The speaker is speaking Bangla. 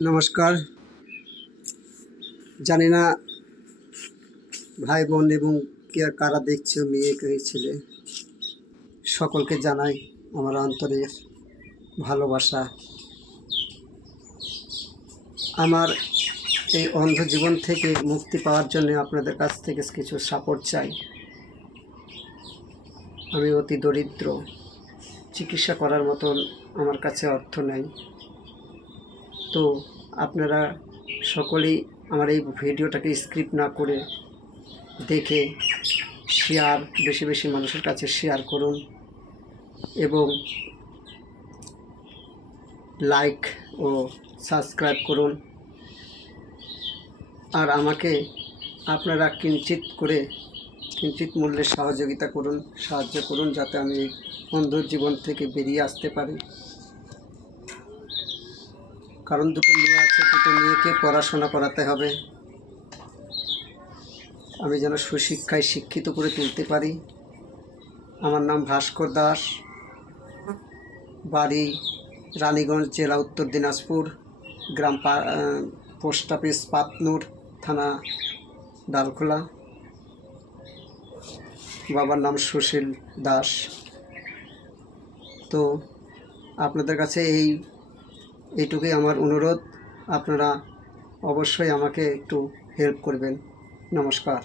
নমস্কার। জানি না ভাই বোন এবং কারা দেখছো, মেয়ে কে ছেলে, সকলকে জানাই আমার অন্তরের ভালোবাসা। আমার এই অন্ধ জীবন থেকে মুক্তি পাওয়ার জন্য আপনাদের কাছ থেকে কিছু সাপোর্ট চাই। আমি অতি দরিদ্র, চিকিৎসা করার মতন আমার কাছে অর্থ নেই। তো আপনারা সকলেই আমার এই ভিডিওটাকে স্ক্রিপ্ট না করে দেখে শেয়ার, বেশি বেশি মানুষের কাছে শেয়ার করুন এবং লাইক ও সাবস্ক্রাইব করুন। আর আমাকে আপনারা কিঞ্চিত মূল্যে সাহায্য করুন যাতে আমি অন্ধ জীবন থেকে বেরিয়ে আসতে পারি। কারণ দুটো মেয়ে আছে, দুটো মেয়েকে পড়াশোনা করাতে হবে। আমি যেন সুশিক্ষায় শিক্ষিত করে তুলতে পারি। আমার নাম ভাস্কর দাস, বাড়ি রানীগঞ্জ, জেলা উত্তর দিনাজপুর, গ্রাম পোস্ট অফিস পাতনুর, থানা ডালখোলা। বাবার নাম সুশীল দাস। তো আপনাদের কাছে এইটুকুই আমার অনুরোধ, আপনারা অবশ্যই আমাকে একটু হেল্প করবেন। নমস্কার।